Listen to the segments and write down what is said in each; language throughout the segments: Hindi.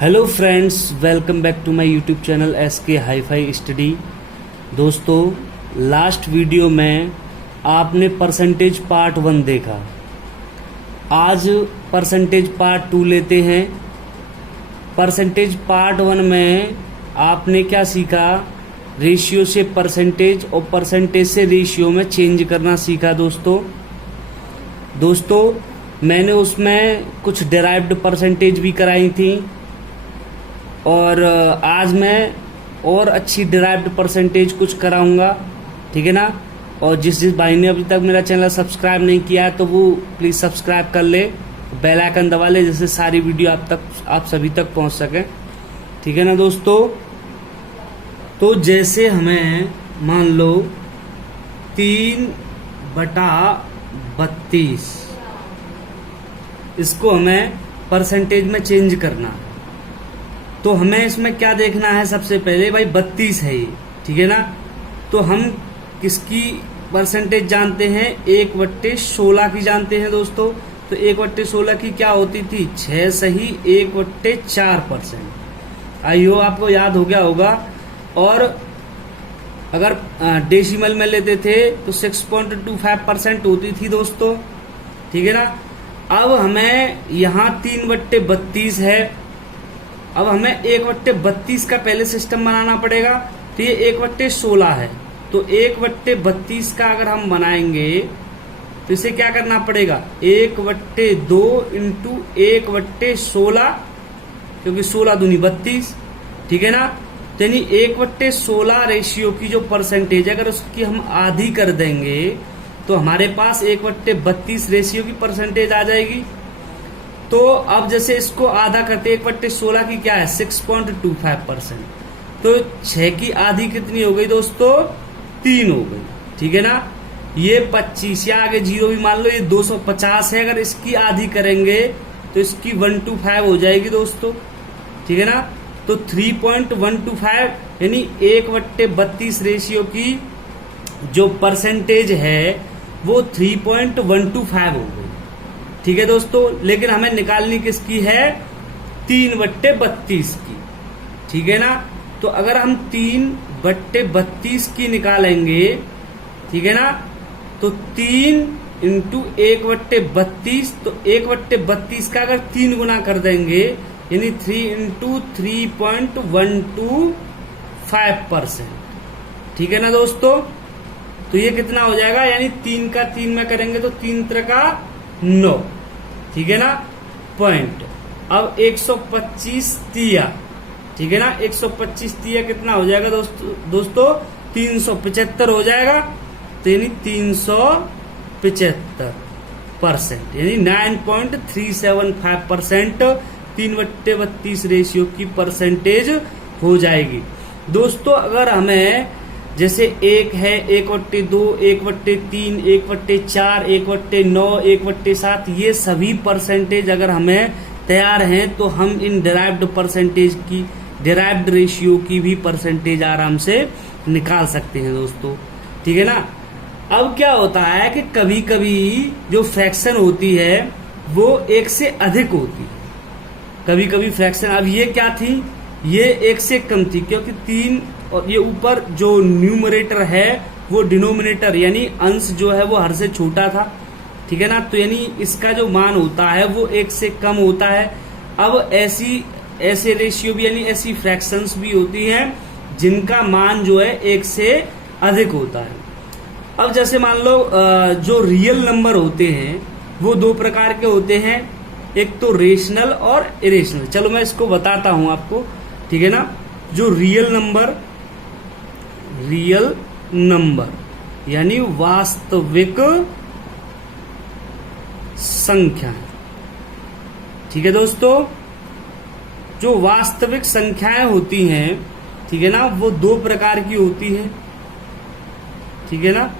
Hello friends, welcome back to my YouTube channel SK hi-fi study. दोस्तों, लास्ट वीडियो में आपने परसेंटेज पार्ट 1 देखा। आज परसेंटेज पार्ट 2 लेते हैं। परसेंटेज पार्ट 1 में आपने क्या सीखा? रेशियो से परसेंटेज और परसेंटेज से रेशियो में चेंज करना सीखा। दोस्तों मैंने उसमें कुछ डेराइव्ड परसेंटेज भी कराई थी और आज मैं और अच्छी डिराइव्ड परसेंटेज कुछ कराऊंगा, ठीक है ना। और जिस भाई ने अभी तक मेरा चैनल सब्सक्राइब नहीं किया है तो वो प्लीज़ सब्सक्राइब कर ले, बेल आइकन दबा ले, जिससे सारी वीडियो आप सभी तक पहुंच सके, ठीक है ना दोस्तों। तो जैसे हमें मान लो 3/32 इसको हमें परसेंटेज में चेंज करना है, तो हमें इसमें क्या देखना है? सबसे पहले भाई 32 है ये, ठीक है ना। तो हम किसकी परसेंटेज जानते हैं? 1/16 की जानते हैं दोस्तों। तो 1/16 की क्या होती थी? 6 सही 1/4%। आइयो आपको याद हो गया होगा। और अगर डेसिमल में लेते थे तो 6.25% होती थी दोस्तों, ठीक है ना। अब हमें यहाँ 3/32 है। अब हमें 1/32 का पहले सिस्टम बनाना पड़ेगा। तो ये 1/16 है, तो 1/32 का अगर हम बनाएंगे तो इसे क्या करना पड़ेगा? 1/2 इंटू 1/16, क्योंकि 16 दूनी 32, ठीक है ना। तो यानी 1/16 रेशियो की जो परसेंटेज है, अगर उसकी हम आधी कर देंगे तो हमारे पास 1/32 रेशियो की परसेंटेज आ जाएगी। तो अब जैसे इसको आधा करते 1/16 की क्या है? 6.25%। तो 6 की आधी कितनी हो गई दोस्तों? 3 हो गई, ठीक है ना। ये 25 या आगे 0 भी मान लो, ये 250 है। अगर इसकी आधी करेंगे तो इसकी 125 हो जाएगी दोस्तों, ठीक है ना। तो 3.125 यानी 1/32 रेशियो की जो परसेंटेज है वो 3.125 हो गई, ठीक है दोस्तों। लेकिन हमें निकालनी किसकी है? 3/32 की, ठीक है ना। तो अगर हम 3/32 की निकालेंगे, ठीक है ना, तो 3 इंटू 1/32, तो 1/32 का अगर 3 गुना कर देंगे यानी 3 इंटू 3.125%, ठीक है ना दोस्तों। तो ये कितना हो जाएगा? यानी 3 का 3 में करेंगे तो 3 का 9, ठीक है ना, पॉइंट। अब 125 तिया, ठीक है ना, 125 तिया कितना हो जाएगा दोस्तों? 375 हो जाएगा। तो यानी 375%, यानी 9.375% 3/32 रेशियो की परसेंटेज हो जाएगी दोस्तों। अगर हमें जैसे 1 है, 1/2, 1/3, 1/4, 1/9, 1/7, ये सभी परसेंटेज अगर हमें तैयार हैं तो हम इन डिराइव्ड रेशियो की भी परसेंटेज आराम से निकाल सकते हैं दोस्तों, ठीक है ना। अब क्या होता है कि कभी कभी जो फ्रैक्शन होती है वो 1 से अधिक होती है। कभी कभी फ्रैक्शन, अब ये क्या थी? ये 1 से कम थी, क्योंकि 3 और ये ऊपर जो न्यूमरेटर है वो डिनोमिनेटर यानी अंश जो है वो हर से छोटा था, ठीक है ना। तो यानी इसका जो मान होता है वो 1 से कम होता है। अब ऐसे रेशियो भी यानी ऐसी फ्रैक्शंस भी होती हैं जिनका मान जो है 1 से अधिक होता है। अब जैसे मान लो जो रियल नंबर होते हैं वो 2 प्रकार के होते हैं, एक तो रेशनल और इरेशनल। चलो मैं इसको बताता हूं आपको, ठीक है ना। जो रियल नंबर यानी वास्तविक संख्याएं, ठीक है दोस्तों। जो वास्तविक संख्याएं होती हैं, ठीक है ना, वो 2 प्रकार की होती हैं, ठीक है ना।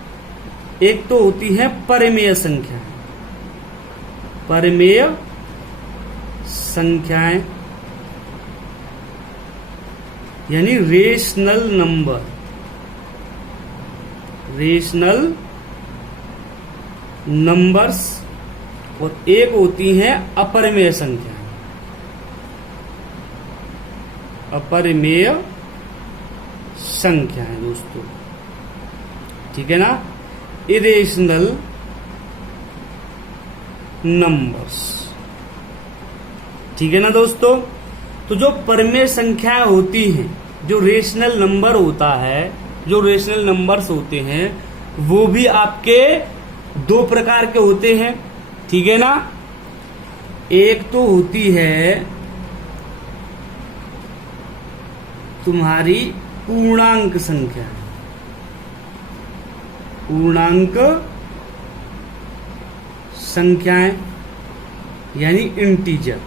एक तो होती है परिमेय संख्याएं, परिमेय संख्याएं यानी रेशनल नंबर्स, और एक होती हैं अपरिमेय संख्याएं। अपरिमेय संख्या है दोस्तों, ठीक है ना, इरेशनल नंबर्स, ठीक है ना दोस्तों। तो जो परिमेय संख्या होती हैं, जो रेशनल नंबर होता है, जो रेशनल नंबर्स होते हैं, वो भी आपके दो प्रकार के होते हैं, ठीक है ना। एक तो होती है तुम्हारी पूर्णांक संख्या, पूर्णांक संख्याएं यानी इंटीजर,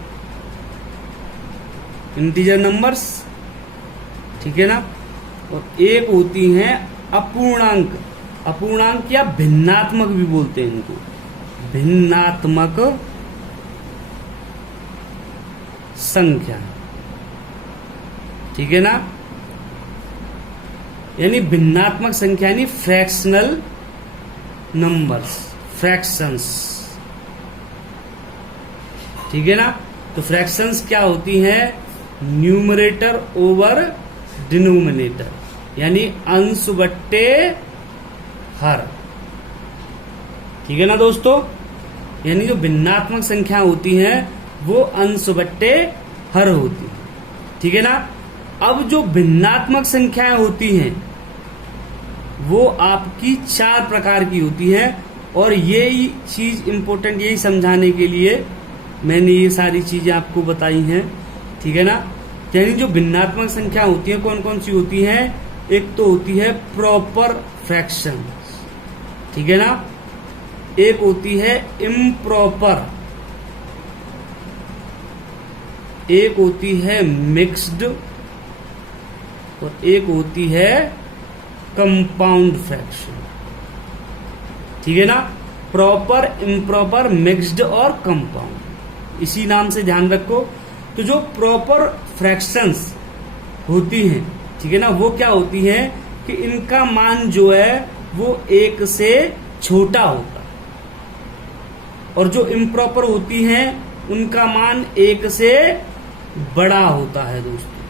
इंटीजर नंबर्स, ठीक है ना। और एक होती हैं अपूर्णांक, अपूर्णांक या भिन्नात्मक भी बोलते हैं इनको, भिन्नात्मक संख्या, ठीक है ना, यानी भिन्नात्मक संख्या यानी फ्रैक्शनल नंबर्स, फ्रैक्शंस, ठीक है ना। तो फ्रैक्शंस क्या होती हैं, न्यूमरेटर ओवर डिनोमिनेटर, यानी अंश बट्टे हर, ठीक है ना दोस्तों। यानी जो भिन्नात्मक संख्या होती हैं वो अंश बट्टे हर होती है, ठीक है ना। अब जो भिन्नात्मक संख्याएं होती हैं वो आपकी 4 प्रकार की होती हैं, और यही चीज इंपॉर्टेंट, यही समझाने के लिए मैंने ये सारी चीजें आपको बताई हैं, ठीक है ना। यानी जो भिन्नात्मक संख्या होती है कौन कौन सी होती हैं, एक तो होती है प्रॉपर फ्रैक्शन, ठीक है ना, एक होती है इम्प्रॉपर, एक होती है मिक्स्ड, और एक होती है कंपाउंड फ्रैक्शन, ठीक है ना। प्रॉपर, इम्प्रॉपर, मिक्स्ड और कंपाउंड, इसी नाम से ध्यान रखो। तो जो प्रॉपर फ्रैक्शंस होती हैं, ठीक है ना, वो क्या होती हैं कि इनका मान जो है वो 1 से छोटा होता है, और जो इम्प्रॉपर होती हैं उनका मान 1 से बड़ा होता है दोस्तों,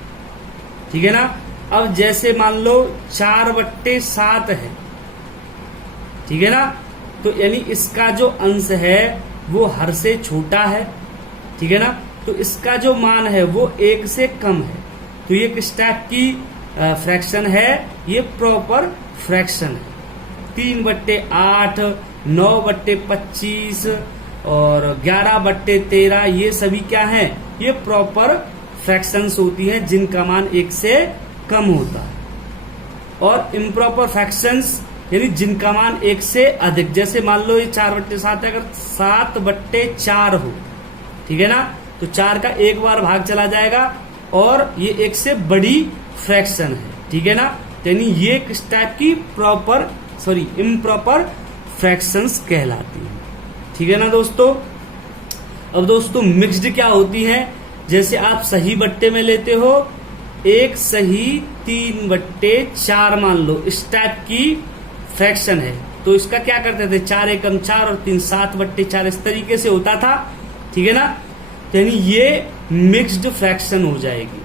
ठीक है ना। अब जैसे मान लो 4/7 है, ठीक है ना, तो यानी इसका जो अंश है वो हर से छोटा है, ठीक है ना, तो इसका जो मान है वो 1 से कम है। तो ये किस टाइप की फ्रैक्शन है, ये प्रॉपर फ्रैक्शन है। 3/8, 9/25 और 11/13, ये सभी क्या हैं, ये प्रॉपर फ्रैक्शंस होती हैं जिनका मान 1 से कम होता है। और इम्प्रॉपर फ्रैक्शंस यानी जिनका मान 1 से अधिक, जैसे मान लो ये 4/7 है, अगर 7/4 हो, ठीक है ना, तो 4 का एक बार भाग चला जाएगा और ये 1 से बड़ी फ्रैक्शन है, ठीक है ना। यानी ये किस टाइप की इम्प्रॉपर फ्रैक्शंस कहलाती है, ठीक है ना दोस्तों। अब दोस्तों मिक्स्ड क्या होती है, जैसे आप सही बट्टे में लेते हो, 1 सही 3/4 मान लो, इस टाइप की फ्रैक्शन है, तो इसका क्या करते थे, 4 एकम 4 और 3 7/4, इस तरीके से होता था, ठीक है ना। यानी ये मिक्स्ड फ्रैक्शन हो जाएगी,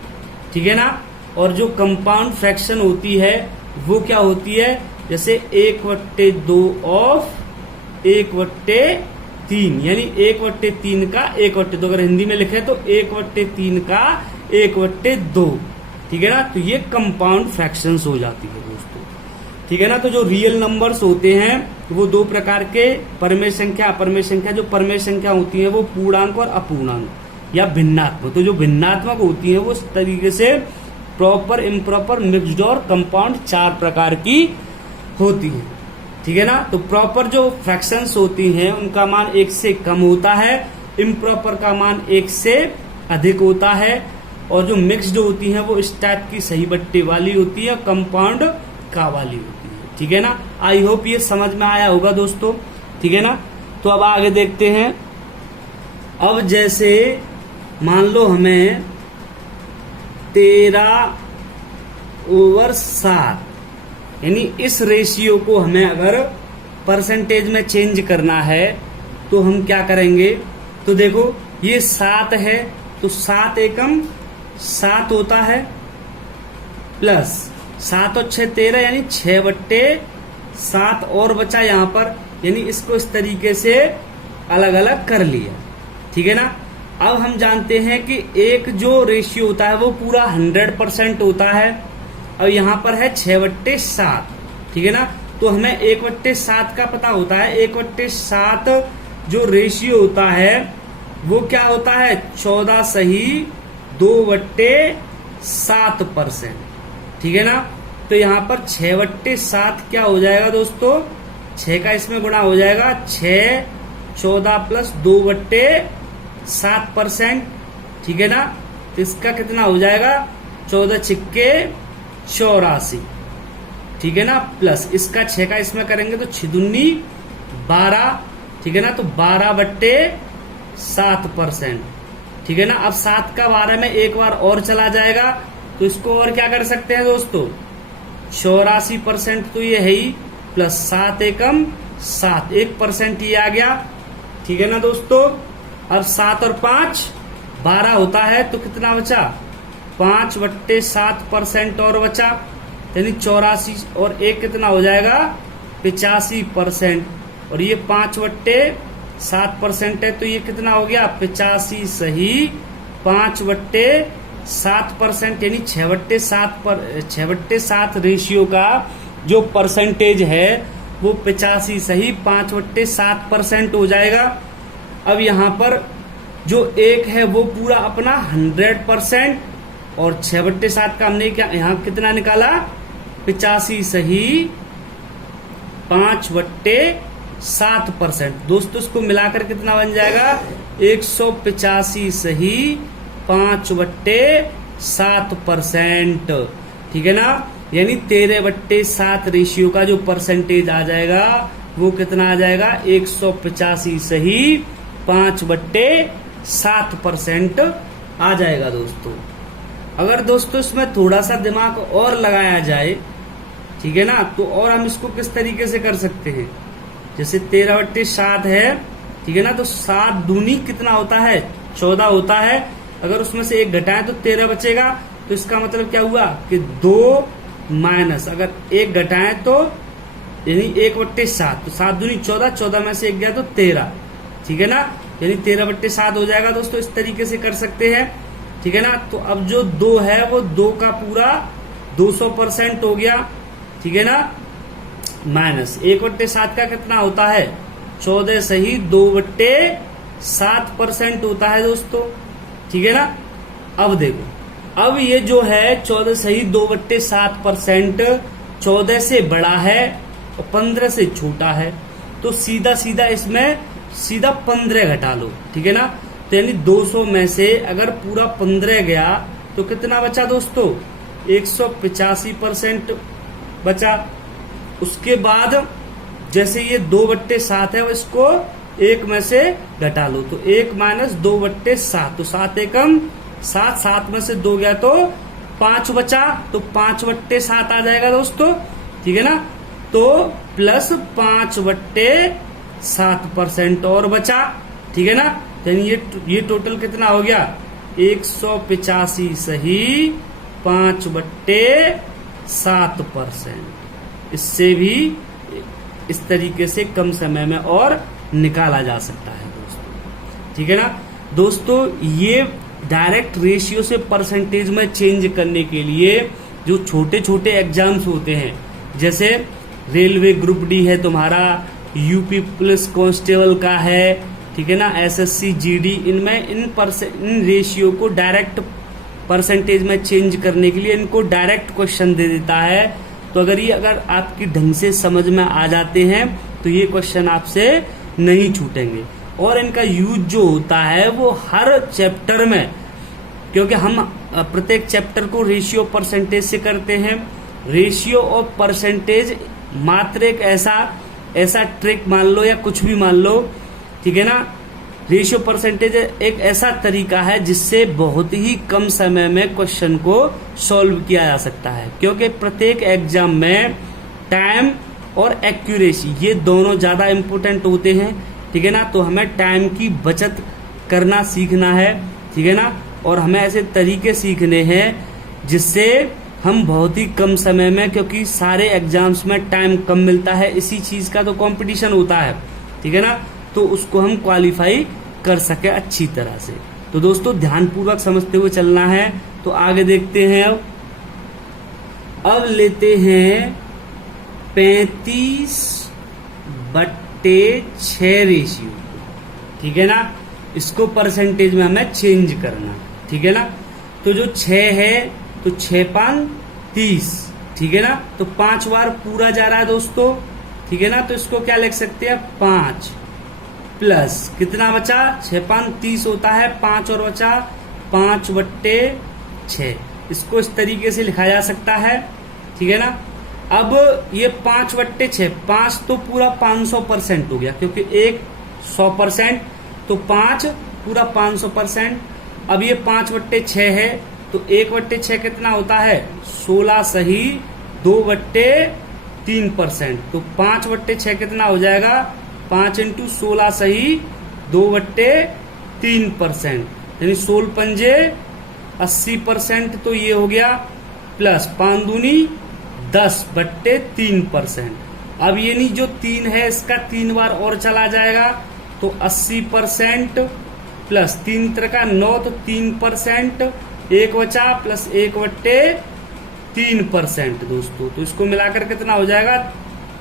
ठीक है ना। और जो कंपाउंड फ्रैक्शन होती है वो क्या होती है, जैसे 1/2 ऑफ 1/3, यानी 1/3 का 1/2, अगर हिंदी में लिखे तो 1/3 का 1/2, ठीक है ना। तो ये कंपाउंड फ्रैक्शंस हो जाती है दोस्तों, ठीक है ना। तो जो रियल नंबर्स होते हैं वो 2 प्रकार के, परमेय संख्या, अपरमेय संख्या। जो परमेय संख्या होती है वो पूर्णांक और अपूर्णांक या भिन्नात्मक। तो जो भिन्नात्मक होती है वो इस तरीके से प्रॉपर, इम्प्रॉपर, मिक्स्ड और कंपाउंड 4 प्रकार की होती है, ठीक है ना। तो प्रॉपर जो फ्रैक्शंस होती हैं उनका मान 1 से कम होता है, इम्प्रॉपर का मान 1 से अधिक होता है, और जो मिक्स्ड होती हैं वो इस टाइप की सही बट्टे वाली होती है, कंपाउंड का वाली होती है, ठीक है ना। आई होप ये समझ में आया होगा दोस्तों, ठीक है ना। तो अब आगे देखते हैं। अब जैसे मान लो हमें 13/7, यानी इस रेशियो को हमें अगर परसेंटेज में चेंज करना है तो हम क्या करेंगे, तो देखो ये 7 है, तो 7 एकम 7 होता है, प्लस 7 और 6 13 यानी 6/7 और बचा यहाँ पर, यानी इसको इस तरीके से अलग अलग कर लिया। ठीक है ना। अब हम जानते हैं कि एक जो रेशियो होता है वो पूरा 100% होता है। अब यहाँ पर है 6/7। ठीक है ना। तो हमें 1/7 का पता होता है। 1/7 जो रेशियो होता है वो क्या होता है, 14 सही 2/7%। ठीक है ना। तो यहाँ पर 6/7 क्या हो जाएगा दोस्तों, 6 का इसमें गुणा हो जाएगा, 6 14 प्लस 2/7%। ठीक है ना। तो इसका कितना हो जाएगा, 14 छिक्के 84। ठीक है ना। प्लस इसका 6 का इसमें करेंगे तो 6 दूनी 12। ठीक है ना। तो 12/7%। ठीक है ना। अब 7 का 12 में एक बार और चला जाएगा, तो इसको और क्या कर सकते हैं दोस्तों, 84% तो ये है ही, प्लस 7 एकम 7, 1% ही आ गया। ठीक है ना दोस्तों। अब 7 और 5 12 होता है, तो कितना बचा, 5/7% और बचा, यानी 84 और 1 कितना हो जाएगा, 85%। और ये 5/7% है, तो ये कितना हो गया, 85 सही 5/7%, यानी 6/7 रेशियो का जो परसेंटेज है वो 85 सही 5/7% हो जाएगा। अब यहाँ पर जो 1 है वो पूरा अपना 100%, और 6/7 का हमने क्या यहाँ कितना निकाला, 85 सही 5/7%। दोस्तों इसको मिलाकर कितना बन जाएगा, 185 सही 5/7%। ठीक है ना। यानी 13/7 रेशियो का जो परसेंटेज आ जाएगा वो कितना आ जाएगा, 185 सही 5/7% आ जाएगा दोस्तों। अगर दोस्तों इसमें थोड़ा सा दिमाग और लगाया जाए, ठीक है ना, तो और हम इसको किस तरीके से कर सकते हैं, जैसे 13/7 है, ठीक है ना, तो 7 दूनी कितना होता है, 14 होता है। अगर उसमें से 1 घटाएं तो 13 बचेगा, तो इसका मतलब क्या हुआ कि 2 माइनस, अगर 1 घटाएं तो यानी 1/7, तो 7 दूनी 14, 14 में से 1 गया तो 13। ठीक है ना। यानी 13/7 हो जाएगा दोस्तों। इस तरीके से कर सकते हैं। ठीक है ना। तो अब जो 2 है वो 2 का पूरा 200% हो गया। ठीक है ना। माइनस 1/7 का कितना होता है, 14 सही 2/7% होता है दोस्तों। ठीक है ना। अब देखो, अब ये जो है 14 सही 2/7% 14 से बड़ा है और 15 से छोटा है, तो सीधा सीधा इसमें सीधा 15 घटा लो। ठीक है ना। तो यानी 200 में से अगर पूरा 15 गया तो कितना बचा दोस्तों, 185% बचा। उसके बाद जैसे ये 2/7 है, इसको 1 में से घटा लो, तो 1 माइनस 2/7, तो 7 एकम 7, 7 में से 2 गया तो 5 बचा, तो 5/7 आ जाएगा दोस्तों। ठीक है ना। तो प्लस 5/7% और बचा। ठीक है ना। यानी ये टोटल कितना हो गया, 185 सही 5/7%। इससे भी इस तरीके से कम समय में और निकाला जा सकता है दोस्तों। ठीक है ना दोस्तों। ये डायरेक्ट रेशियो से परसेंटेज में चेंज करने के लिए जो छोटे छोटे एग्जाम्स होते हैं, जैसे रेलवे ग्रुप डी है तुम्हारा, यूपी पुलिस कांस्टेबल का है, ठीक है ना, एसएससी जीडी, इनमें इन रेशियो को डायरेक्ट परसेंटेज में चेंज करने के लिए इनको डायरेक्ट क्वेश्चन दे देता है। तो अगर आपकी ढंग से समझ में आ जाते हैं तो ये क्वेश्चन आपसे नहीं छूटेंगे। और इनका यूज जो होता है वो हर चैप्टर में, क्योंकि हम प्रत्येक चैप्टर को रेशियो परसेंटेज से करते हैं। रेशियो और परसेंटेज मात्र एक ऐसा ट्रिक मान लो या कुछ भी मान लो, ठीक है ना। रेशियो परसेंटेज एक ऐसा तरीका है जिससे बहुत ही कम समय में क्वेश्चन को सॉल्व किया जा सकता है, क्योंकि प्रत्येक एग्जाम में टाइम और एक्यूरेसी ये दोनों ज्यादा इम्पोर्टेंट होते हैं। ठीक है ना। तो हमें टाइम की बचत करना सीखना है। ठीक है ना। और हमें ऐसे तरीके सीखने हैं जिससे हम बहुत ही कम समय में, क्योंकि सारे एग्जाम्स में टाइम कम मिलता है, इसी चीज का तो कंपटीशन होता है, ठीक है ना, तो उसको हम क्वालिफाई कर सके अच्छी तरह से। तो दोस्तों ध्यान पूर्वक समझते हुए चलना है। तो आगे देखते हैं। अब लेते हैं 35/6 रेशियो, ठीक है ना, इसको परसेंटेज में हमें चेंज करना, ठीक है ना। तो जो 6 है तो 6×5 = 30, ठीक है ना, तो 5 बार पूरा जा रहा है दोस्तों, ठीक है ना, तो इसको क्या लिख सकते हैं 5 प्लस कितना बचा 6×5 = 30 होता है, 5 और बचा 5/6, इसको इस तरीके से लिखा जा सकता है, ठीक है ना। अब ये 5/6, 5 तो पूरा 500% हो गया, क्योंकि 1 100%, तो 5 पूरा 500%। अब ये 5/6 है, तो 1/6 कितना होता है 16 सही 2/3%, तो 5/6 कितना हो जाएगा 5 × 16 सही 2/3%, यानी 16 पंजे 80%, तो ये हो गया प्लस 5 दूनी 10/3%। अब ये नहीं जो 3 है इसका 3 बार और चला जाएगा, तो 80% प्लस 3 का 9, तो 3%, 1 बचा प्लस 1/3% दोस्तों, तो इसको मिलाकर कितना हो जाएगा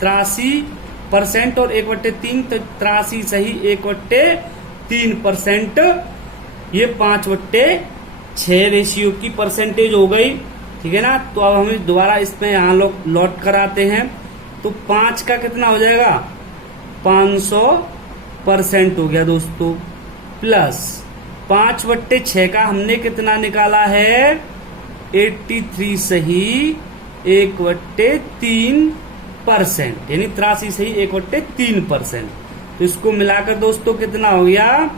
83% और 1/3, तो 83 सही 1/3%। ये 5/6 रेशियो की परसेंटेज हो गई, ठीक है ना। तो अब हमें दोबारा इसमें यहाँ लौट कर आते हैं, तो 5 का कितना हो जाएगा 500% हो गया दोस्तों, प्लस 5/6 का हमने कितना निकाला है 83 सही 1/3%, यानी 83 सही 1/3%। तो इसको मिलाकर दोस्तों कितना हो गया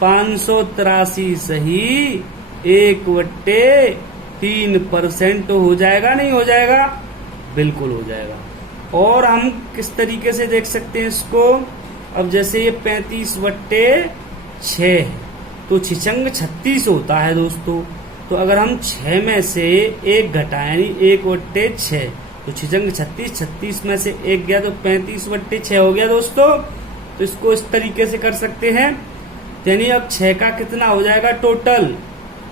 583 सही 1/3% हो जाएगा, नहीं हो जाएगा, बिल्कुल हो जाएगा। और हम किस तरीके से देख सकते हैं इसको, अब जैसे ये 35/6 है, तो 6×6 = 36 होता है दोस्तों, तो अगर हम 6 में से 1 घटाएं यानी 1/6, तो 6×6 = 36, 36 में से 1 गया तो 35/6 हो गया दोस्तों। तो इसको इस तरीके से कर सकते हैं, यानी अब 6 का कितना हो जाएगा टोटल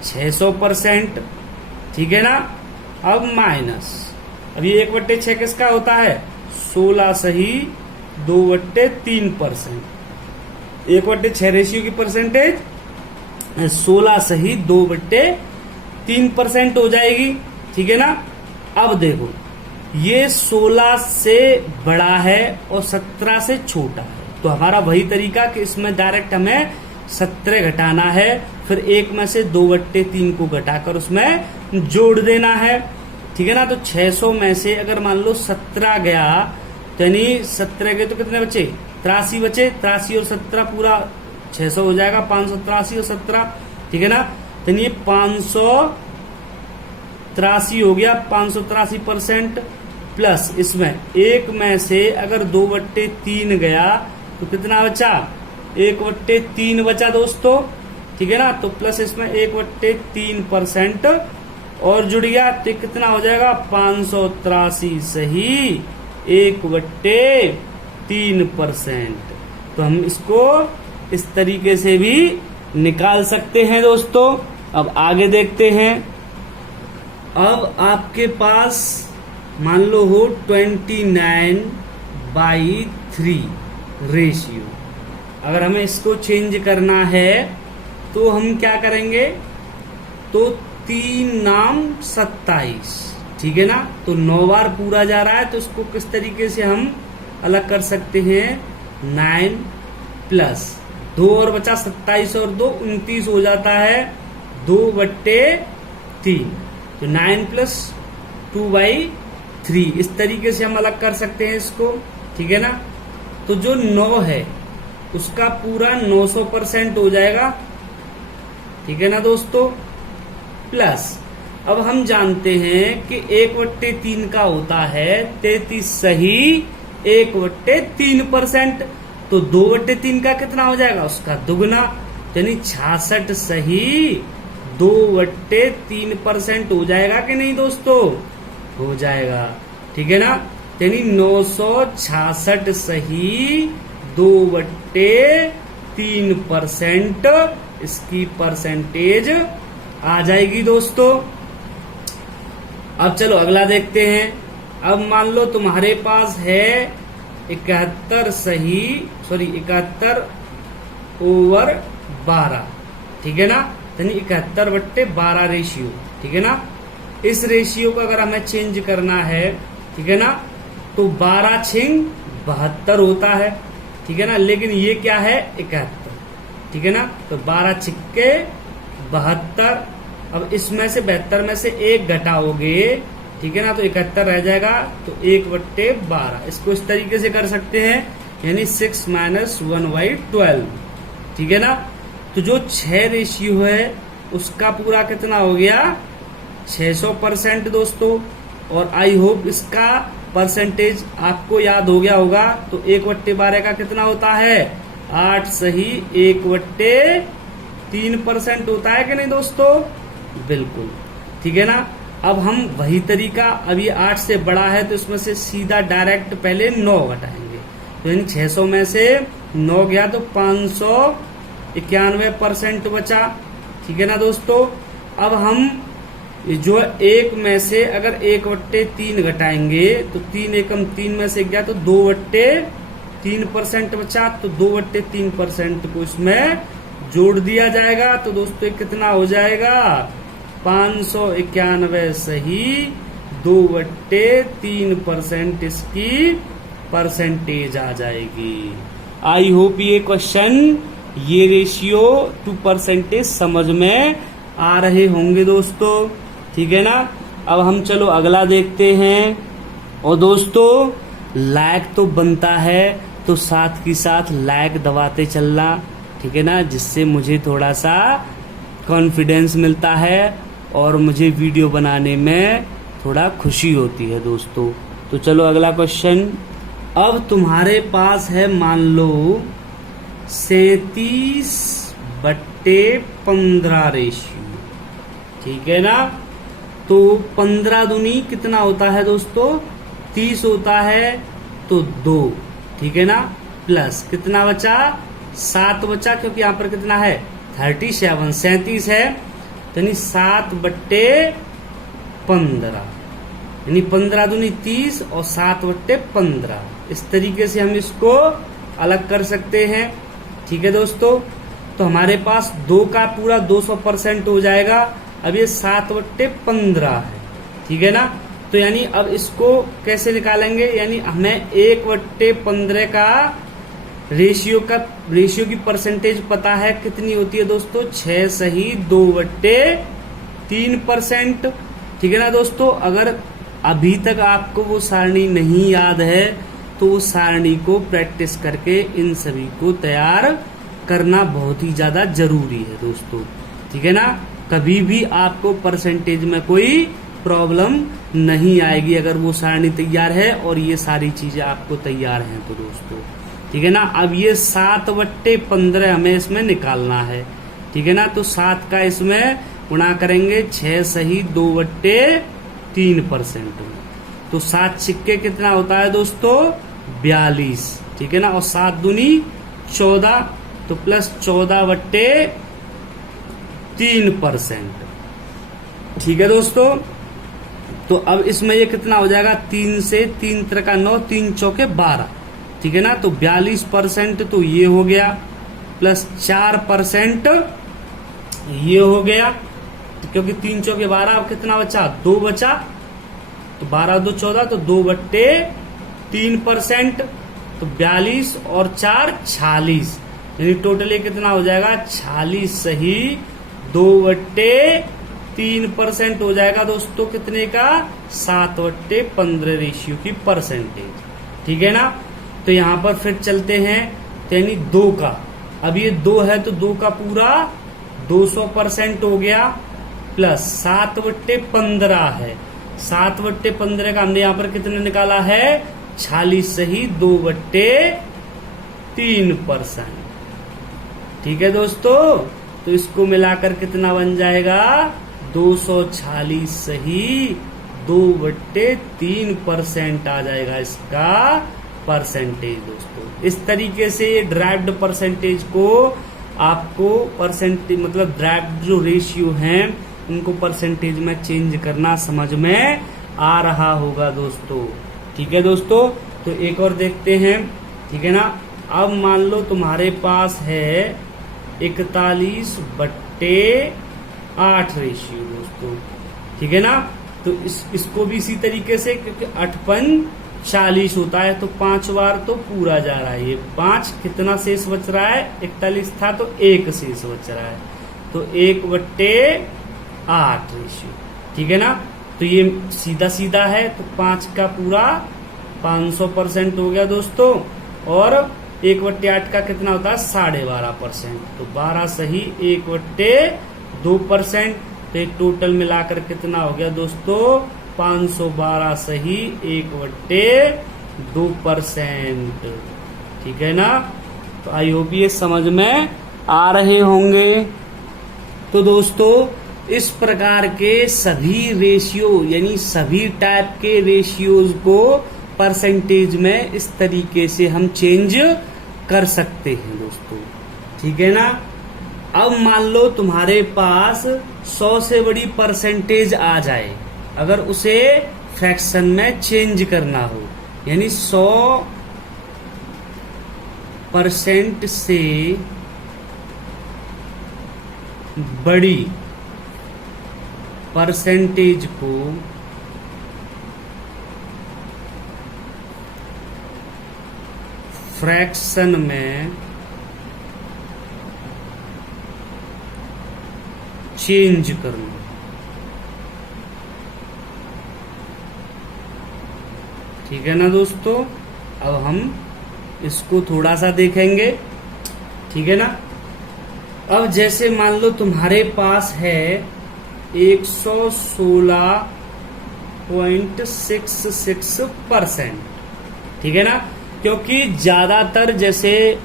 600%, ठीक है ना। अब माइनस, अब ये 1/6 किसका होता है 16 सही 2/3%, 1/6 रेशियो की परसेंटेज 16 सही 2/3% हो जाएगी, ठीक है ना। अब देखो ये 16 से बड़ा है और 17 से छोटा है, तो हमारा वही तरीका कि इसमें डायरेक्ट हमें 17 घटाना है, फिर 1 में से 2/3 को घटाकर उसमें जोड़ देना है, ठीक है ना। तो 600 में से अगर मान लो 17 गया, तो यानी 17 गए तो कितने बचे 83 बचे, 83 और 17 पूरा 600 हो जाएगा, 583 और 17, ठीक है ना। तो ये 583 हो गया 583%, प्लस इसमें 1 में से अगर 2/3 गया तो कितना बचा 1/3 बचा दोस्तों, ठीक है ना। तो प्लस इसमें 1/3% और जुड़ गया, तो कितना हो जाएगा 583 सही 1/3%। तो हम इसको इस तरीके से भी निकाल सकते हैं दोस्तों। अब आगे देखते हैं। अब आपके पास मान लो हो 29/3 रेशियो, अगर हमें इसको चेंज करना है तो हम क्या करेंगे, तो 3 नाम 27, ठीक है ना। तो 9 बार पूरा जा रहा है, तो इसको किस तरीके से हम अलग कर सकते हैं 9 प्लस 2 और बचा 27 और 2 29 हो जाता है 2/3, तो 9 + 2/3 इस तरीके से हम अलग कर सकते हैं इसको, ठीक है ना। तो जो 9 है उसका पूरा 900% हो जाएगा, ठीक है ना दोस्तों। प्लस अब हम जानते हैं कि 1/3 का होता है 33 सही 1/3%, तो 2/3 का कितना हो जाएगा उसका दुगना, यानी 66 सही 2/3% हो जाएगा कि नहीं दोस्तों। हो जाएगा। ठीक है ना, यानी 966 सही 2/3% इसकी परसेंटेज आ जाएगी दोस्तों। अब चलो अगला देखते हैं। अब मान लो तुम्हारे पास है 71/12, ठीक है ना, यानी 71/12 रेशियो। ठीक है ना, इस रेशियो को अगर हमें चेंज करना है, ठीक है ना, तो 12×6 = 72 होता है। ठीक है ना, लेकिन ये क्या है 71। ठीक है ना, तो 12×6 = 72। अब इसमें से 72 में से 1 घटाओगे, ठीक है ना, तो 71 रह जाएगा, तो 1/12। इसको इस तरीके से कर सकते हैं, यानी 6 - 1/12। ठीक है ना, तो जो 6 रेशियो है उसका पूरा कितना हो गया 600% दोस्तों। और आई होप इसका परसेंटेज आपको याद हो गया होगा। तो 1/12 का कितना होता है 8 सही 1/3% होता है कि नहीं दोस्तों, बिल्कुल। ठीक है ना, अब हम वही तरीका, अब ये 8 से बड़ा है तो इसमें से सीधा डायरेक्ट पहले 9 घटाएंगे। तो इन 600 में से 9 गया तो 591% बचा। ठीक है ना दोस्तों, अब हम जो 1 में से अगर 1/3 घटाएंगे तो 3 एकम 3 में से गया तो 2/3% बचा। तो 2/3% को इसमें जोड़ दिया जाएगा। तो दोस्तों कितना हो जाएगा 591 सही 2/3% इसकी परसेंटेज आ जाएगी। आई होप ये क्वेश्चन, ये रेशियो टू परसेंटेज समझ में आ रहे होंगे दोस्तों। ठीक है ना, अब हम चलो अगला देखते हैं। और दोस्तों लाइक तो बनता है, तो साथ ही साथ लाइक दबाते चलना, ठीक है ना, जिससे मुझे थोड़ा सा कॉन्फिडेंस मिलता है और मुझे वीडियो बनाने में थोड़ा खुशी होती है दोस्तों। तो चलो अगला क्वेश्चन। अब तुम्हारे पास है मान लो 37/15 रेशियो। ठीक है ना, तो 15 दूनी कितना होता है दोस्तों 30 होता है, तो 2। ठीक है ना, प्लस कितना बचा 7 बचा, क्योंकि यहाँ पर कितना है 37 है, यानी 7/15, यानी 15 दूनी 30 और 7/15। इस तरीके से हम इसको अलग कर सकते हैं। ठीक है दोस्तों, तो हमारे पास 2 का पूरा 200% हो जाएगा। अब ये 7/15 है। ठीक है ना, तो यानी अब इसको कैसे निकालेंगे, यानी हमें 1/15 का रेशियो की परसेंटेज पता है कितनी होती है दोस्तों 6 सही 2/3%। ठीक है ना दोस्तों, अगर अभी तक आपको वो सारणी नहीं याद है तो उस सारणी को प्रैक्टिस करके इन सभी को तैयार करना बहुत ही ज्यादा जरूरी है दोस्तों। ठीक है ना, कभी भी आपको परसेंटेज में कोई प्रॉब्लम नहीं आएगी अगर वो सारणी तैयार है और ये सारी चीजें आपको तैयार हैं तो दोस्तों। ठीक है ना, अब ये 7/15 हमें इसमें निकालना है। ठीक है ना, तो 7 का इसमें गुणा करेंगे 6 सही 2/3%। तो 7 छिक्के कितना होता है दोस्तों 42। ठीक है ना, और 7 दूनी 14, तो प्लस 14/3%। ठीक है दोस्तों, तो अब इसमें ये कितना हो जाएगा 3 से 3 3 का 9, 3 चौके 12। ठीक है ना, तो 42% तो ये हो गया, प्लस 4% ये हो गया, क्योंकि 3 चौके 12, अब कितना बचा 2 बचा, तो 12 2 14, तो 2/3%, तो 42 और 4 46, यानी टोटल ये कितना हो जाएगा 46 सही 2/3% हो जाएगा दोस्तों। कितने का 7/15 रेशियो की परसेंटेज। ठीक है ना, तो यहाँ पर फिर चलते हैं, यानी 2 का, अब ये 2 है तो 2 का पूरा 200% हो गया, प्लस 7/15 है, 7/15 का हमने यहाँ पर कितने निकाला है 46 सही 2/3%। ठीक है दोस्तों, तो इसको मिलाकर कितना बन जाएगा 246 सही 2/3% आ जाएगा इसका परसेंटेज दोस्तों। इस तरीके से ये ड्राइव्ड परसेंटेज को आपको परसेंटेज मतलब ड्राइव्ड जो रेशियो हैं उनको परसेंटेज में चेंज करना समझ में आ रहा होगा दोस्तों। ठीक है दोस्तों, तो एक और देखते हैं। ठीक है ना, अब मान लो तुम्हारे पास है 41/8 रेशियो दोस्तों। ठीक है ना, तो इसको भी इसी तरीके से, क्योंकि 8×5 होता है तो 5 बार तो पूरा जा रहा है। ये 5 कितना शेष बच रहा है, 41 था तो 1 शेष बच रहा है, तो 1/8 रेशियो। ठीक है ना, तो ये सीधा सीधा है, तो 5 का पूरा 500% हो गया दोस्तों। और 1/8 का कितना होता है, 12.5%, तो 12 सही 1/2%, तो टोटल मिलाकर कितना हो गया दोस्तों, 512 सही 1/2%। ठीक है ना, तो आई होप ये समझ में आ रहे होंगे। तो दोस्तों इस प्रकार के सभी रेशियो यानी सभी टाइप के रेशियोज को परसेंटेज में इस तरीके से हम चेंज कर सकते हैं दोस्तों। ठीक है ना, अब मान लो तुम्हारे पास 100 से बड़ी परसेंटेज आ जाए, अगर उसे फ्रैक्शन में चेंज करना हो, यानी 100% से बड़ी परसेंटेज को फ्रैक्शन में चेंज करना। ठीक है ना दोस्तों, अब हम इसको थोड़ा सा देखेंगे। ठीक है ना, अब जैसे मान लो तुम्हारे पास है 116.66%। ठीक है ना, क्योंकि ज्यादातर जैसे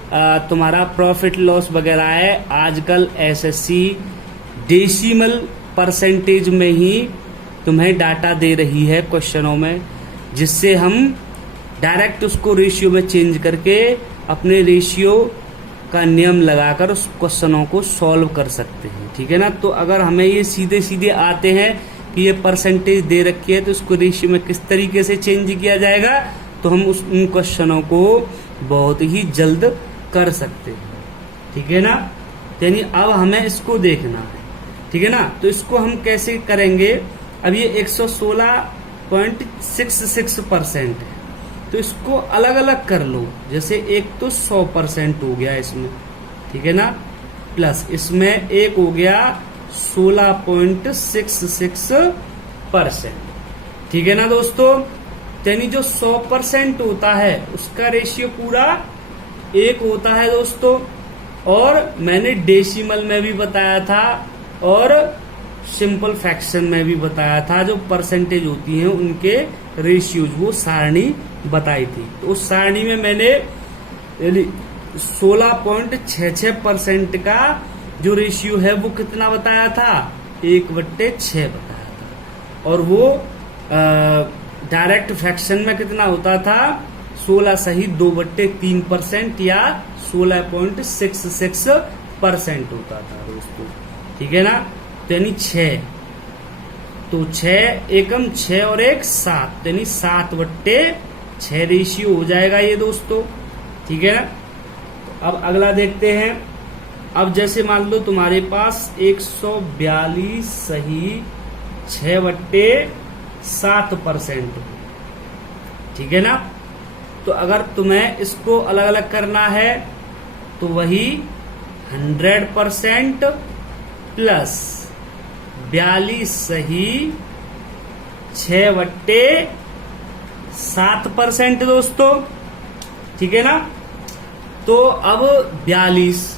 तुम्हारा प्रॉफिट लॉस वगैरह है, आजकल एसएससी डेसिमल परसेंटेज में ही तुम्हें डाटा दे रही है क्वेश्चनों में, जिससे हम डायरेक्ट उसको रेशियो में चेंज करके अपने रेशियो का नियम लगाकर उस क्वेश्चनों को सॉल्व कर सकते हैं। ठीक है ना, तो अगर हमें ये सीधे सीधे आते हैं कि ये परसेंटेज दे रखी है तो उसको रेशियो में किस तरीके से चेंज किया जाएगा, तो हम उन क्वेश्चनों को बहुत ही जल्द कर सकते हैं। ठीक है ना, यानी अब हमें इसको देखना है। ठीक है ना, तो इसको हम कैसे करेंगे, अब ये 116.66% है, तो इसको अलग अलग कर लो। जैसे एक तो 100% हो गया इसमें, ठीक है ना, प्लस इसमें एक हो गया 16.66%। ठीक है ना दोस्तों, यानी जो 100% होता है उसका रेशियो पूरा 1 होता है दोस्तों, और मैंने डेसिमल में भी बताया था और सिंपल फ्रैक्शन में भी बताया था। जो परसेंटेज होती हैं उनके रेशियोज वो सारणी बताई थी, तो उस सारणी में मैंने 16.66% का जो रेशियो है वो कितना बताया था, 1/6 बताया था। और वो डायरेक्ट फ्रैक्शन में कितना होता था, 16 सही 2/3% या 16.66% होता था दोस्तों। ठीक है ना, तो यानी 6, तो 6 एकम 6 और 1 7, यानी 7/6 रेशियो हो जाएगा ये दोस्तों। ठीक है ना, अब अगला देखते हैं। अब जैसे मान लो तुम्हारे पास 142 सही 6/7%। ठीक है ना, तो अगर तुम्हें इसको अलग अलग करना है तो वही 100% प्लस 42 सही 6/7% दोस्तों। ठीक है ना, तो अब 42,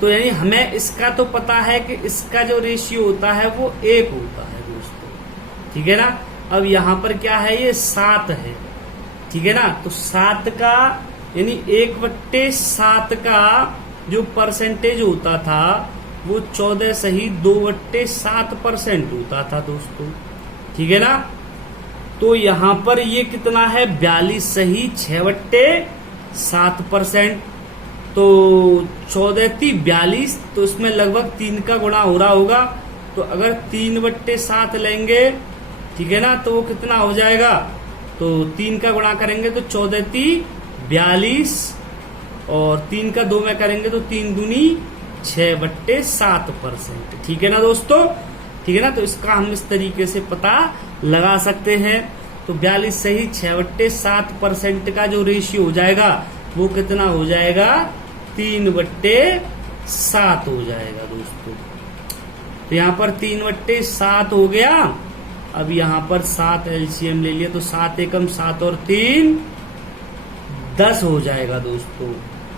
तो यानी हमें इसका तो पता है कि इसका जो रेशियो होता है वो 1 होता है दोस्तों। ठीक है ना, अब यहां पर क्या है, ये 7 है। ठीक है ना, तो 7 का यानी 1/7 का जो परसेंटेज होता था वो 14 सही 2/7% होता था दोस्तों। ठीक है ना। तो यहां पर ये कितना है 42 सही 6/7%। तो 14×42, तो इसमें लगभग 3 का गुणा हो रहा होगा। तो अगर 3/7 लेंगे, ठीक है ना, तो वो कितना हो जाएगा, तो 3 का गुणा करेंगे तो 14×42 और 3 का 2 में करेंगे तो 3 दूनी 6/7%। ठीक है ना दोस्तों, ठीक है ना। तो इसका हम इस तरीके से पता लगा सकते हैं। तो 42 सही 6/7% का जो रेशियो हो जाएगा वो कितना हो जाएगा 3/7 हो जाएगा दोस्तों। तो यहाँ पर 3/7 हो गया। अब यहाँ पर 7 एलसीएम ले लिया तो 7 एकम 7 और 3 10 हो जाएगा दोस्तों।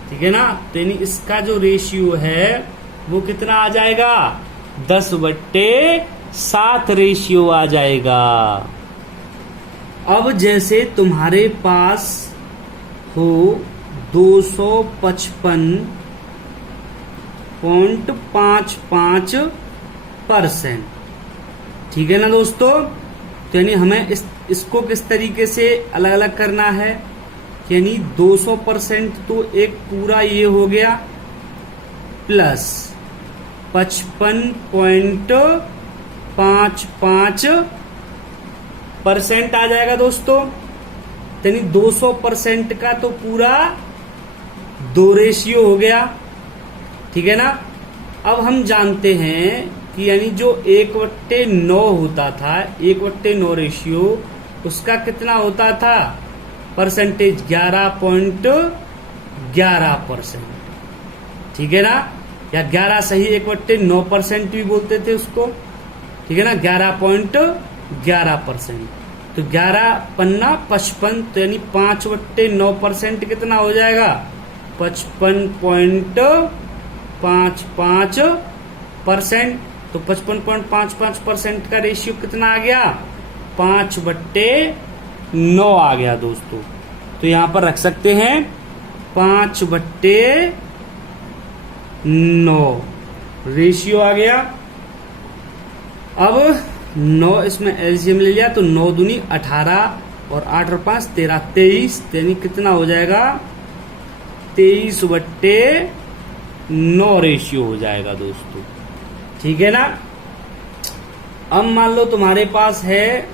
ठीक है ना। तो यानी इसका जो रेशियो है वो कितना आ जाएगा 10/7 रेशियो आ जाएगा। अब जैसे तुम्हारे पास हो 255.55%, ठीक है ना दोस्तों। तो यानी हमें इसको किस तरीके से अलग अलग करना है, यानी 200% तो एक पूरा ये हो गया प्लस 55.55% आ जाएगा दोस्तों। यानी 200% का तो पूरा 2 रेशियो हो गया। ठीक है ना। अब हम जानते हैं कि यानी जो 1/9 होता था, 1/9 रेशियो, उसका कितना होता था परसेंटेज 11.11%। ठीक है ना, या 11 सही 1/9% भी बोलते थे उसको। ठीक है ना, 11.11%। तो 11 पन्ना 55, तो यानी 5/9% कितना हो जाएगा 55.55%। तो 55.55% का रेशियो कितना आ गया 5/9 आ गया दोस्तों। तो यहां पर रख सकते हैं 5/9 रेशियो आ गया। अब 9 इसमें एलसीएम ले लिया तो 9 दूनी 18 और 8 और 5 13 23, यानी कितना हो जाएगा 23/9 रेशियो हो जाएगा दोस्तों। ठीक है ना। अब मान लो तुम्हारे पास है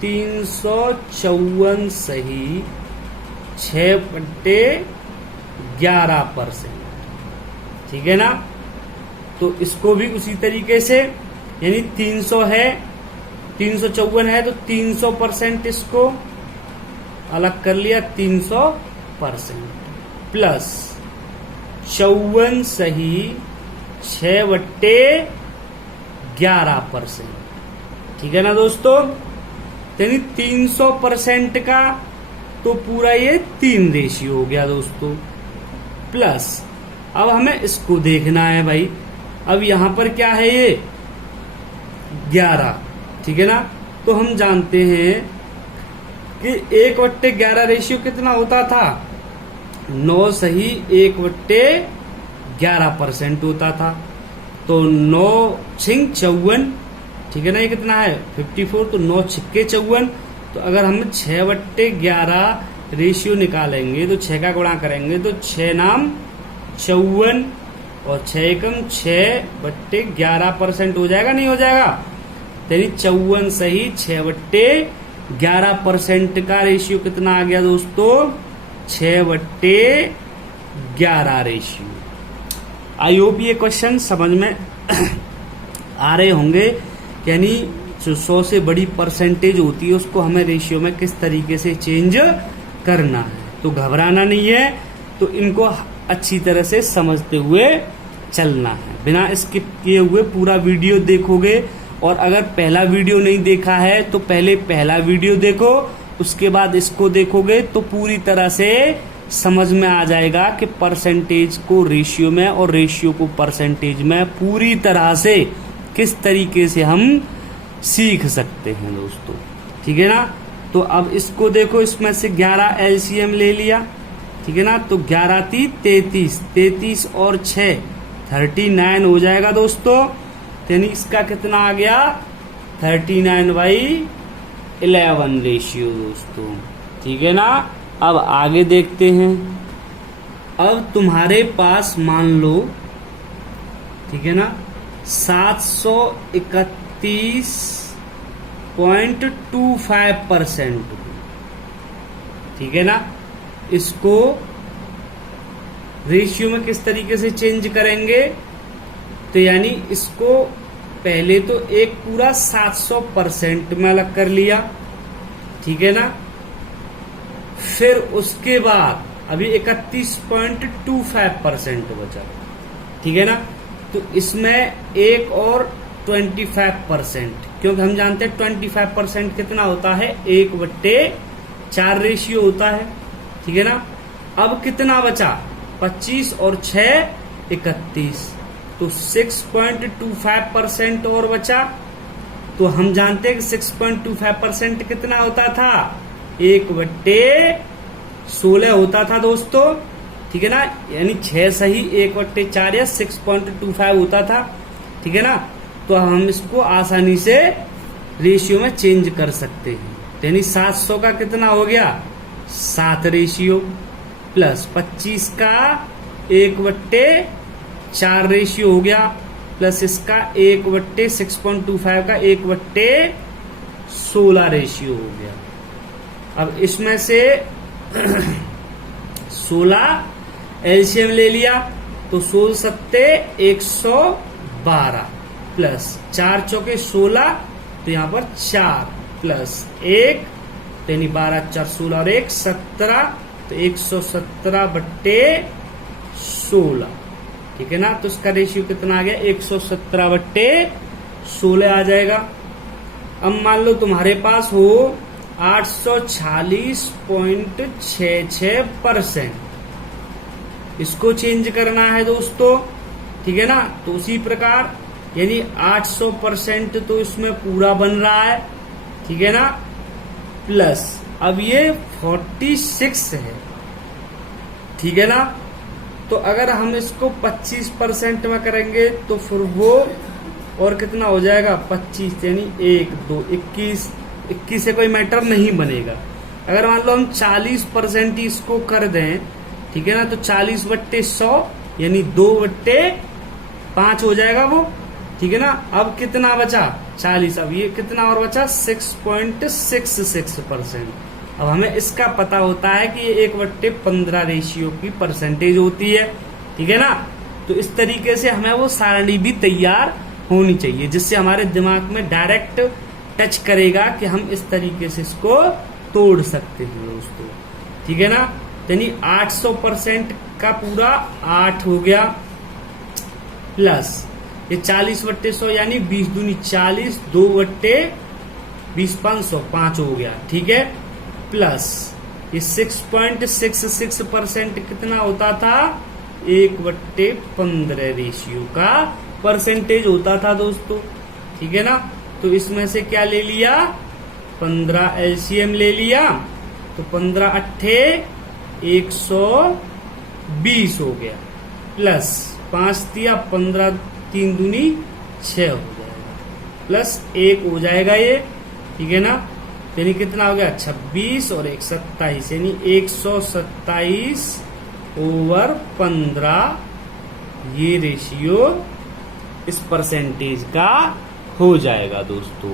354 सही 6/11%। ठीक है ना। तो इसको भी उसी तरीके से, यानी 300 है 354 है तो 300% इसको अलग कर लिया 300% प्लस 54 सही 6/11%। ठीक है ना दोस्तों। यानी 300% का तो पूरा ये 3 रेशियो हो गया दोस्तों। प्लस अब हमें इसको देखना है भाई। अब यहां पर क्या है ये 11। ठीक है ना। तो हम जानते हैं कि 1/11 रेशियो कितना होता था 9 सही 1/11% होता था। तो 9 छिंग 54। ठीक है ना। ये कितना है 54, तो 9 छिक्के 54। तो अगर हम 6/11 रेशियो निकालेंगे तो 6 का गुणा करेंगे तो 6 नाम 54 और 6 एकम 6/11% हो जाएगा, नहीं हो जाएगा। यानी 54 सही 6/11% का रेशियो कितना आ गया दोस्तों 6/11 रेशियो। आई होप ये क्वेश्चन समझ में आ रहे होंगे। यानी जो 100 से बड़ी परसेंटेज होती है उसको हमें रेशियो में किस तरीके से चेंज करना है। तो घबराना नहीं है, तो इनको अच्छी तरह से समझते हुए चलना है। बिना स्किप किए हुए पूरा वीडियो देखोगे। और अगर पहला वीडियो नहीं देखा है तो पहले पहला वीडियो देखो, उसके बाद इसको देखोगे तो पूरी तरह से समझ में आ जाएगा कि परसेंटेज को रेशियो में और रेशियो को परसेंटेज में पूरी तरह से किस तरीके से हम सीख सकते हैं दोस्तों। ठीक है ना। तो अब इसको देखो, इसमें से 11 एलसीएम ले लिया। ठीक है ना। तो 11 × 33, 33 और 6 39 हो जाएगा दोस्तों। यानी इसका कितना आ गया 39/11। 11 रेशियो दोस्तों। ठीक है ना। अब आगे देखते हैं। अब तुम्हारे पास मान लो, ठीक है ना, 731.25%, ठीक है ना। इसको रेशियो में किस तरीके से चेंज करेंगे, तो यानी इसको पहले तो एक पूरा 700% में अलग कर लिया, ठीक है ना। फिर उसके बाद अभी 31.25% बचा, ठीक है ना। तो इसमें एक और 25%, क्योंकि हम जानते हैं 25% कितना होता है, 1/4 रेशियो होता है, ठीक है ना। अब कितना बचा, 25 और 6 31, तो 6.25% और बचा। तो हम जानते हैं कि 6.25% कितना होता था, 1/16 होता था दोस्तों, ठीक है ना। यानी 6 सही 1/4 या 6.25 होता था, ठीक है ना। तो हम इसको आसानी से रेशियो में चेंज कर सकते हैं। यानी 700 का कितना हो गया, 7 रेशियो, प्लस 25 का 1/4 रेशियो हो गया, प्लस इसका 1/6.25 का 1/16 रेशियो हो गया। अब इसमें से 16 एलसीएम ले लिया, तो 16 सत्ते 112, प्लस 4 चौके 16, तो यहां पर 4 प्लस 1, तो यानी 12 4 16 और 1 17, तो 117/16, ठीक है ना। तो इसका रेशियो कितना आ गया, 117/16 आ जाएगा। अब मान लो तुम्हारे पास हो 840.66%, इसको चेंज करना है दोस्तों, ठीक है ना। तो उसी प्रकार यानी 800% तो इसमें पूरा बन रहा है, ठीक है ना, प्लस अब ये 46 है, ठीक है ना। तो अगर हम इसको 25% में करेंगे तो फिर वो और कितना हो जाएगा, 25 यानी 1 2 21 से कोई मैटर नहीं बनेगा। अगर मान लो हम 40% ही इसको कर दें, ठीक है ना, तो 40/100 यानी 2/5 हो जाएगा वो, ठीक है ना। अब कितना बचा, 40, अब ये कितना और बचा, 6.66%। अब हमें इसका पता होता है कि ये 1/15 रेशियो की परसेंटेज होती है, ठीक है ना। तो इस तरीके से हमें वो सारणी भी तैयार होनी चाहिए, जिससे हमारे दिमाग में डायरेक्ट टच करेगा कि हम इस तरीके से इसको तोड़ सकते हैं दोस्तों, ठीक है ना। यानी 800% का पूरा 8 हो गया, प्लस ये 40/100 यानी 20 दूनी 40, 2/20 500 5 हो गया, ठीक है, प्लस ये 6.66% कितना होता था, 1/15 रेशियो का परसेंटेज होता था दोस्तों, ठीक है ना। तो इसमें से क्या ले लिया, 15 एलसीएम ले लिया, तो 15 8 120 हो गया, प्लस 5 दिया 15 3 दूनी 6 हो जाएगा, प्लस 1 हो जाएगा ये, ठीक है ना। यानी कितना हो गया, 26 और 1 27, यानी 127/15 ये रेशियो इस परसेंटेज का हो जाएगा दोस्तों।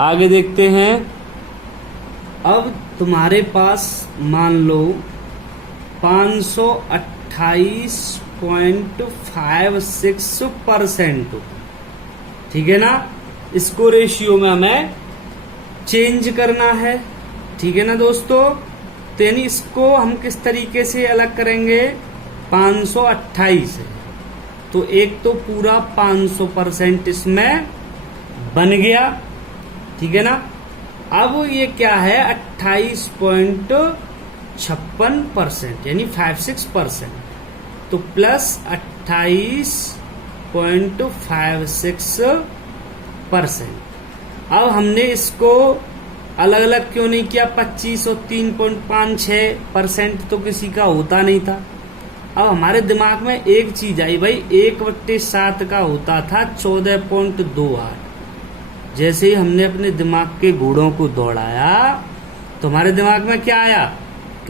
आगे देखते हैं। अब तुम्हारे पास मान लो 528.56%, ठीक है ना। इसको रेशियो में हमें चेंज करना है, ठीक है ना दोस्तों। तो यानी इसको हम किस तरीके से अलग करेंगे, 528 है, तो एक तो पूरा 500% इसमें बन गया, ठीक है ना। अब ये क्या है, 28.56% यानी 56%, तो प्लस 28.56%। अब हमने इसको अलग अलग क्यों नहीं किया, 25 और 3.56% तो किसी का होता नहीं था। अब हमारे दिमाग में एक चीज आई भाई, 1/7 का होता था 14.28, जैसे ही हमने अपने दिमाग के घोड़ों को दौड़ाया तो हमारे दिमाग में क्या आया,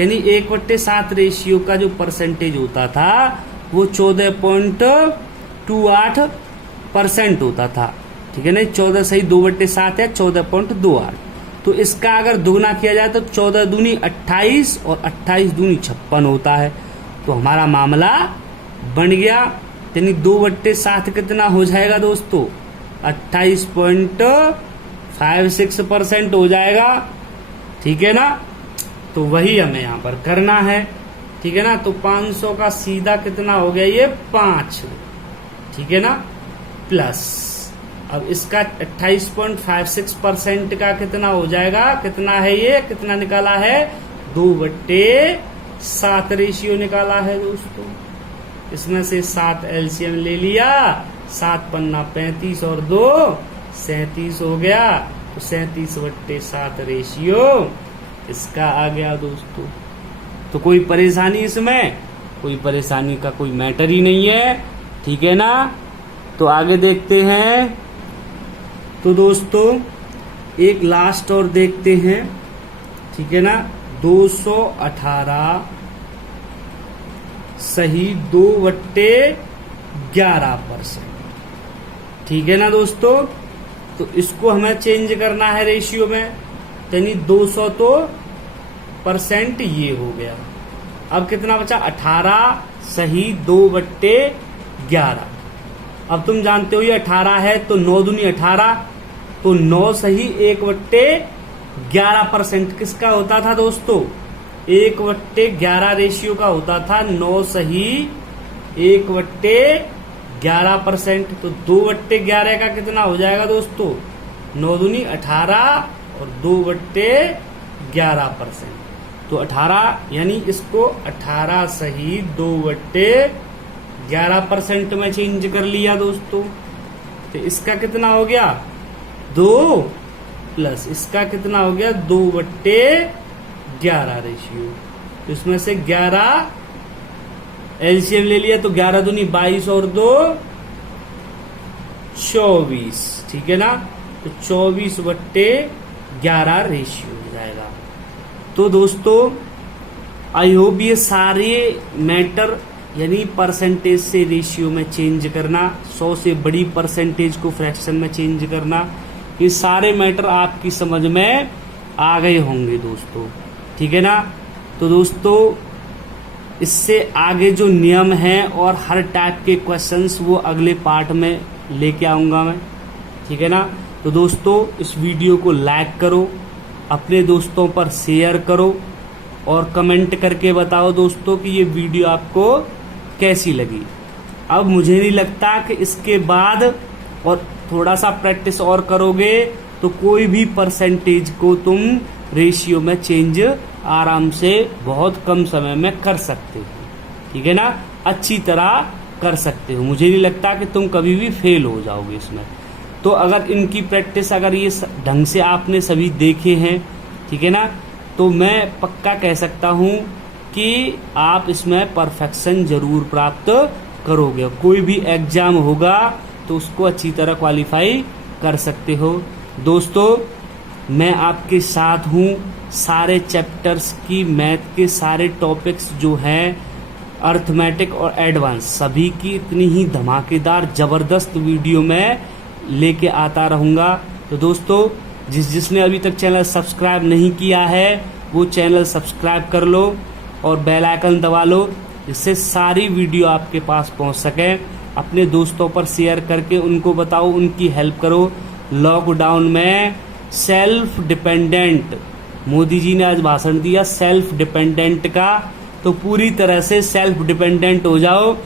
यानी 1/7 रेशियो का जो परसेंटेज होता था वो 14.28% होता था। ठीक है ना, 14 सही 2/7 है 14.28। तो इसका अगर दुगना किया जाए तो 14 दूनी 28 और 28 दूनी 56 होता है। तो हमारा मामला बन गया, यानी 2/7 कितना हो जाएगा दोस्तों, 28.56% हो जाएगा। ठीक है ना, तो वही हमें यहाँ पर करना है। ठीक है ना, तो 500 का सीधा कितना हो गया, ये 5। ठीक है ना, प्लस अब इसका 28.56% का कितना हो जाएगा, कितना है ये, कितना निकाला है, 2/7 रेशियो निकाला है दोस्तों। इसमें से 7 एलसीएम ले लिया, 7 पन्ना 35 और 2 37 हो गया। तो 37/7 रेशियो इसका आ गया दोस्तों। तो कोई परेशानी इसमें, कोई परेशानी का कोई मैटर ही नहीं है। ठीक है ना, तो आगे देखते हैं। तो दोस्तों एक लास्ट और देखते हैं। ठीक है ना, 218 सही 2/11%। ठीक है ना दोस्तों, तो इसको हमें चेंज करना है रेशियो में, यानी 200 तो परसेंट ये हो गया। अब कितना बचा, 18 सही 2/11। अब तुम जानते हो ये 18 है तो 9 दूनी 18, तो 9 सही 1/11% किसका होता था दोस्तों, 1/11 रेशियो का होता था। 9 सही 1/11%, तो 2/11 का कितना हो जाएगा दोस्तों, 9 दूनी 18 और 2/11%। तो 18 यानी इसको 18 सही 2/11% में चेंज कर लिया दोस्तों। तो इसका कितना हो गया, 2 प्लस इसका कितना हो गया, 2/11 रेशियो। तो इसमें से 11 एलसीएम ले लिया, तो 11 दूनी 22 और 2 24। ठीक है ना, तो 24/11 रेशियो हो जाएगा। तो दोस्तों आई होप ये सारे मैटर यानी परसेंटेज से रेशियो में चेंज करना, 100 से बड़ी परसेंटेज को फ्रैक्शन में चेंज करना, ये सारे मैटर आपकी समझ में आ गए होंगे दोस्तों। ठीक है ना, तो दोस्तों इससे आगे जो नियम हैं और हर टाइप के क्वेश्चंस वो अगले पार्ट में लेके आऊंगा मैं। ठीक है ना, तो दोस्तों इस वीडियो को लाइक करो, अपने दोस्तों पर शेयर करो और कमेंट करके बताओ दोस्तों कि ये वीडियो आपको कैसी लगी। अब मुझे नहीं लगता कि इसके बाद और थोड़ा सा प्रैक्टिस और करोगे तो कोई भी परसेंटेज को तुम रेशियो में चेंज आराम से बहुत कम समय में कर सकते हो। ठीक है ना, अच्छी तरह कर सकते हो। मुझे नहीं लगता कि तुम कभी भी फेल हो जाओगे इसमें। तो अगर इनकी प्रैक्टिस अगर ये ढंग से आपने सभी देखे हैं, ठीक है ना, तो मैं पक्का कह सकता हूं कि आप इसमें परफेक्शन जरूर प्राप्त करोगे। कोई भी एग्जाम होगा तो उसको अच्छी तरह क्वालिफाई कर सकते हो। दोस्तों मैं आपके साथ हूं, सारे चैप्टर्स की मैथ के सारे टॉपिक्स जो हैं अर्थमेटिक और एडवांस सभी की इतनी ही धमाकेदार जबरदस्त वीडियो में लेके आता रहूंगा। तो दोस्तों जिसने अभी तक चैनल सब्सक्राइब नहीं किया है वो चैनल सब्सक्राइब कर लो और बेल आइकन दबा लो, इससे सारी वीडियो आपके पास पहुंच सके। अपने दोस्तों पर शेयर करके उनको बताओ, उनकी हेल्प करो। लॉकडाउन में सेल्फ डिपेंडेंट, मोदी जी ने आज भाषण दिया सेल्फ डिपेंडेंट का, तो पूरी तरह से सेल्फ डिपेंडेंट हो जाओ।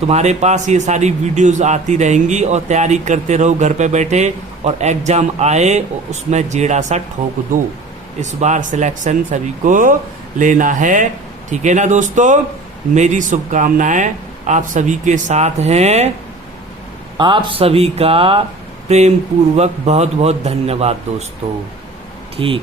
तुम्हारे पास ये सारी वीडियोस आती रहेंगी और तैयारी करते रहो घर पे बैठे, और एग्जाम आए और उसमें जेड़ा सा ठोक दो। इस बार सिलेक्शन सभी को लेना है। ठीक है ना दोस्तों, मेरी शुभकामनाएं आप सभी के साथ हैं। आप सभी का प्रेम पूर्वक बहुत बहुत धन्यवाद दोस्तों। ठीक।